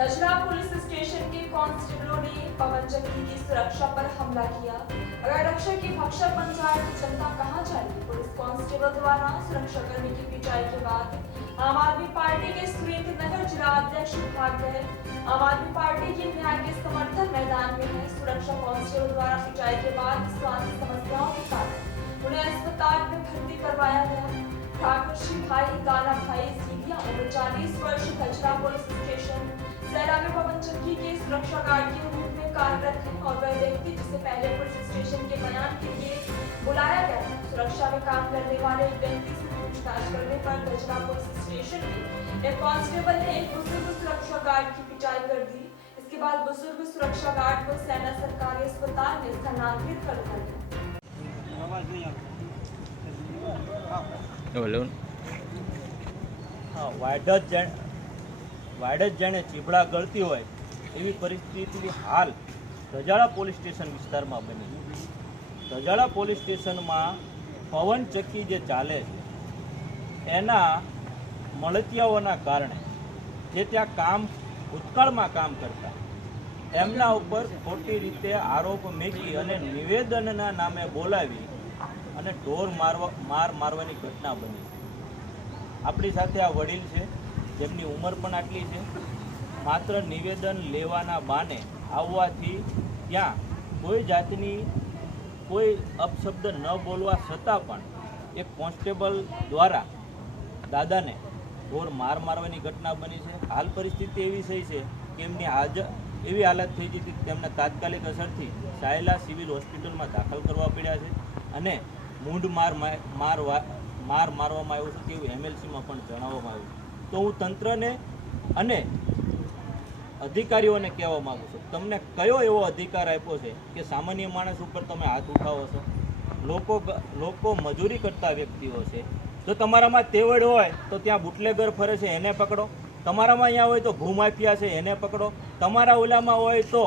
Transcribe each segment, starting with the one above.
Dussehra police station के कांस्टेबलों ने पवन चक्की की सुरक्षा पर हमला किया। अगर रक्षक की भक्षक बन जाए तो जनता कहां जाएगी। पुलिस कांस्टेबल द्वारा सुरक्षाकर्मी की पिटाई के बाद आम आदमी पार्टी के सुरेंद्र नगर जिला अध्यक्ष भाग गए। आम आदमी पार्टी के न्याय के समर्थन मैदान में है। सुरक्षा कांस्टेबल द्वारा पिटाई के बाद स्वास्थ्य समस्याओं के कारण उन्हें अस्पताल में भर्ती करवाया गया। ठाकुर श्री भाई गाना भाई सीधिया उम्र 40 वर्ष दशरा पुलिस स्टेशन सैला में पवन चक्की के सुरक्षा गार्ड के रूप में कार्यरत है और वह व्यक्ति जिसे पहले पुलिस स्टेशन के बयान के लिए बुलाया गया था। सुरक्षा में काम करने वाले एक व्यक्ति से पूछताछ करने पर दशरा पुलिस स्टेशन के एक कांस्टेबल ने एक बुजुर्ग सुरक्षा गार्ड की पिटाई कर दी। इसके बाद बुजुर्ग सुरक्षा गार्ड को सैला सरकारी अस्पताल में स्थानांतरित कर दिया गया। વાડ જ જાણે ચીબડા ગળતી હોય એવી પરિસ્થિતિ હાલ રજાળા પોલીસ સ્ટેશન વિસ્તારમાં બની છે। રજાળા પોલીસ સ્ટેશનમાં પવન ચક્કી જે ચાલે છે એના મળતિયાઓના કારણે જે ત્યાં કામ ભૂતકાળમાં કામ કરતા એમના ઉપર ખોટી રીતે આરોપ મૂકી અને નિવેદનના નામે બોલાવી અને ઢોર મારવાની ઘટના બની છે। આપણી સાથે આ વડીલ છે જેમની ઉંમર પણ આટલી છે। માત્ર નિવેદન લેવાના બાને આવવાથી ત્યાં કોઈ જાતની કોઈ અપશબ્દ ન બોલવા છતાં પણ એક કોન્સ્ટેબલ દ્વારા દાદાને ઢોર મારવાની ઘટના બની છે। હાલ પરિસ્થિતિ એવી થઈ છે કે એમની એવી હાલત થઈ ગઈ હતી કે તેમને તાત્કાલિક અસરથી સાયલા સિવિલ હોસ્પિટલમાં દાખલ કરવા પડ્યા છે અને મૂંઢ મારવામાં આવ્યો છે તેવું એમએલસીમાં પણ જણાવવામાં આવ્યું। તો હું તંત્રને અને અધિકારીઓને કહેવા માગું છું, તમને કયો એવો અધિકાર આપ્યો છે કે સામાન્ય માણસ ઉપર તમે હાથ ઉઠાવો છો? લોકો મજૂરી કરતા વ્યક્તિઓ છે। જો તમારામાં તેવડ હોય તો ત્યાં બુટલેગર ફરે છે એને પકડો, તમારામાં અહીંયા હોય તો ભૂમાફિયા છે એને પકડો, તમારા ઓલામાં હોય તો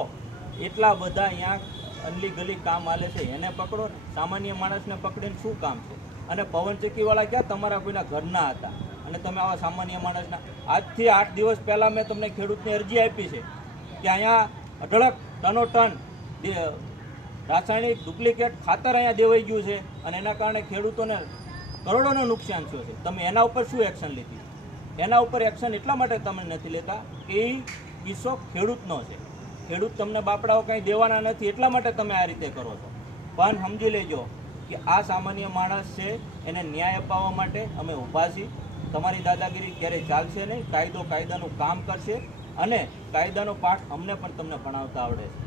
એટલા બધા અહીંયા અનલીગલી કામ હાલે છે એને પકડો ને। સામાન્ય માણસને પકડીને શું કામ છે? અને પવન ચક્કીવાળા ક્યાં તમારા કોઈના ઘરના હતા અને તમે આવા સામાન્ય માણસના? આજથી 8 દિવસ પહેલાં મેં તમને ખેડૂતની અરજી આપી છે કે અહીંયા અઢળક ટનો-ટન રાસાયણિક ડુપ્લિકેટ ખાતર અહીંયા દેવાઈ ગયું છે અને એના કારણે ખેડૂતોને કરોડોનું નુકસાન થયું છે। તમે એના ઉપર શું એક્શન લીધી? એના ઉપર એક્શન એટલા માટે તમે નથી લેતા કે એ કિસ્સો ખેડૂતનો છે। ખેડૂત તમને બાપડાઓ કંઈ દેવાના નથી એટલા માટે તમે આ રીતે કરો છો। પણ સમજી લેજો કે આ સામાન્ય માણસ છે, એને ન્યાય અપાવવા માટે અમે ઊભા છીએ। તમારી દાદાગીરી ક્યારેય ચાલશે નહીં। કાયદાનું કામ કરશે અને કાયદાનો પાઠ અમને પણ તમને ભણાવતા આવડે છે।